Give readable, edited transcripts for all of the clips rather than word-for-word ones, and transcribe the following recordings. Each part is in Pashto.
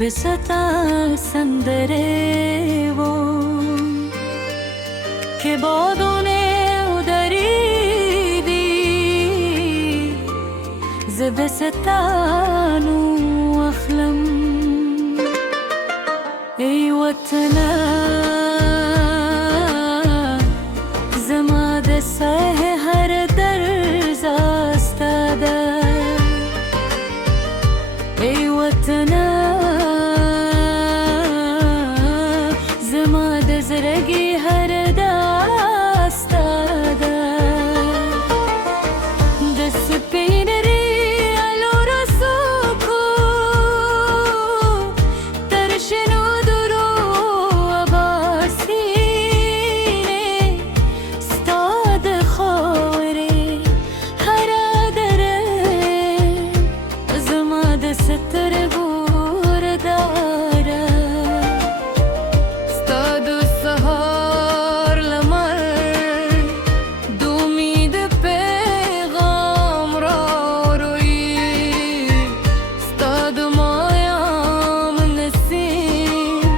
بستا سندره و که بادونه و دریدی ز بستان و اخلم ای وطنه زما د سه هر درز استاده ای وطنه زما د زرگی هر داستاده د سپینری الو رسوکو ترشنو درو اباسینه ستاد خوری هر دره زما د ستر گور داره ستاد سهار لمر دومید پیغام را روی ستاد مایم نسیم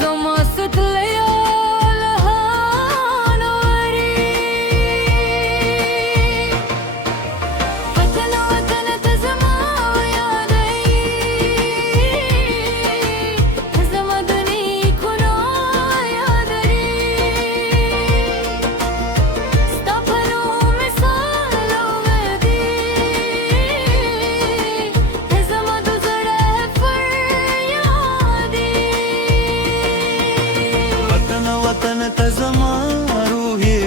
زما ست لیال هانوری وطن وطن تزما یادی زما دنی کنو یادری ستاپنو مثال اومدی زما دو زره فریادی وطن وطن تزما روحی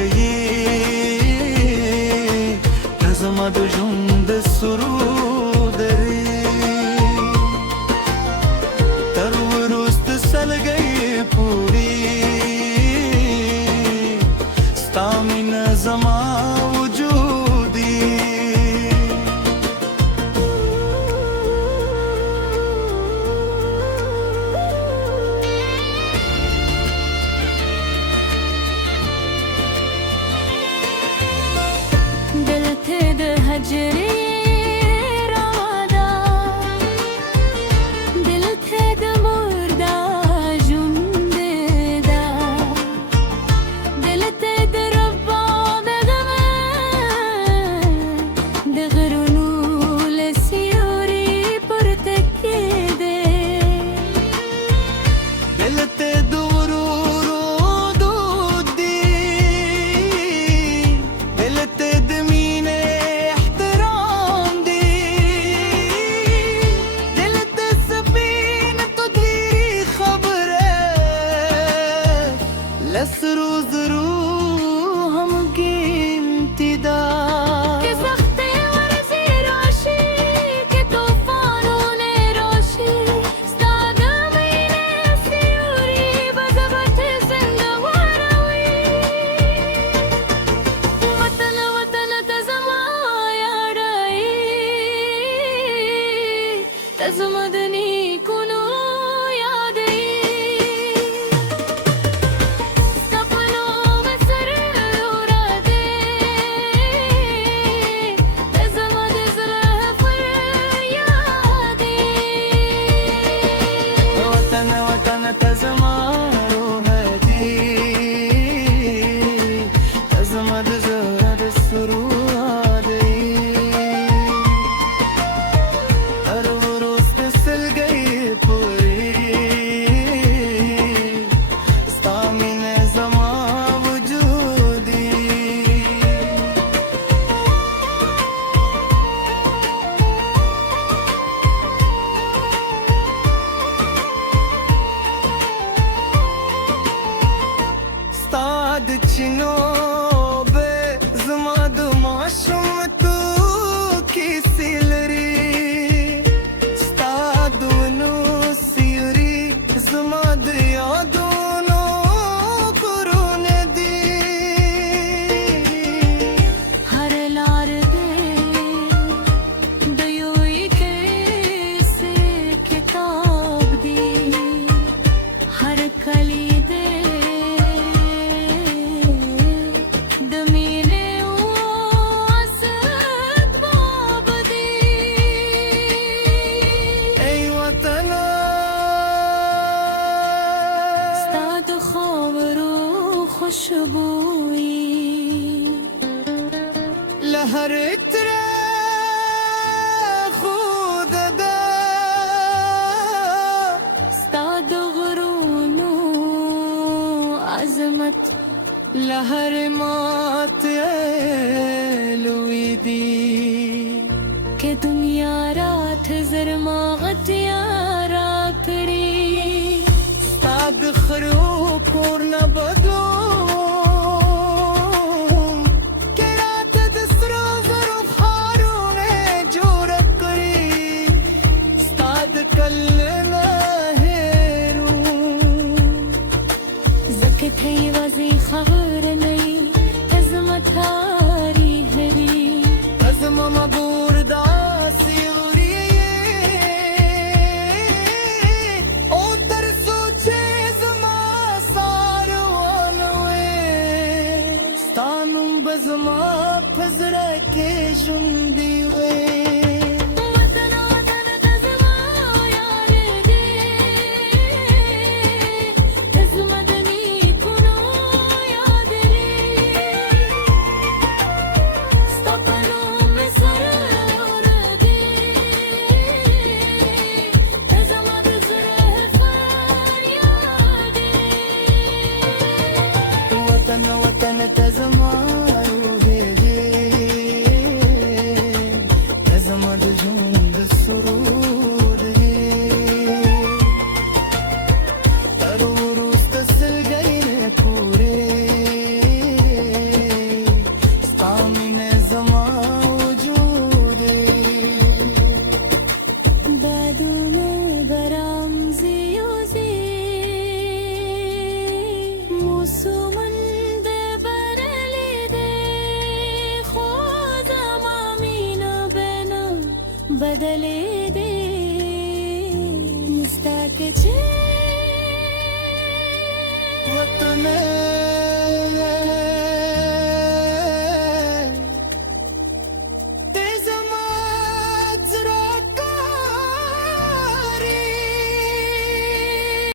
تزما د ژوند سرودری تر وروست سلګۍ پوری ستا مینه زما وجودي دل ته د هجري رادا دل ته د مردا ژوند دا دل ته د ربا د غمه د غرونو لسیوري پورته کېده دلته دورورو دودي دلته د مینې احترام دی دلته سپینه تو ډېرې خبره لسرو زرو هم قیمتي ده که سختی ورزی راشی که توفانونه راشی ستا د مینې سیوري به زبط زنده واروي وطن وطن ته زما یاړی ته زما د نیکونو یادی ستا په نوم سرلوره دی ته زما د زړه فریادی وطن وطن تزما روح دی تزما د زړه د سرود دی هر وروست سلګۍ هر ترى خود دا ستا د غرونو عظمت لهر مات لوی دی که دنیا رات زرما غتیا را کړی ستا د خرو کور نه بدو تھئی وزی خبر نہیں عظمت ہاری ہری عظم مبور داسی غریه او تر سوچے زما ساروانوے ستانم بزما پزرا کے جندی وے وطن تزما روحي دي تزما د ژوند سرور دي تر وروسته سلګۍ نه پورې ستا مینه زما وجود دی بادونه ګرام زیوزي موسمن بدلے دے مستا کے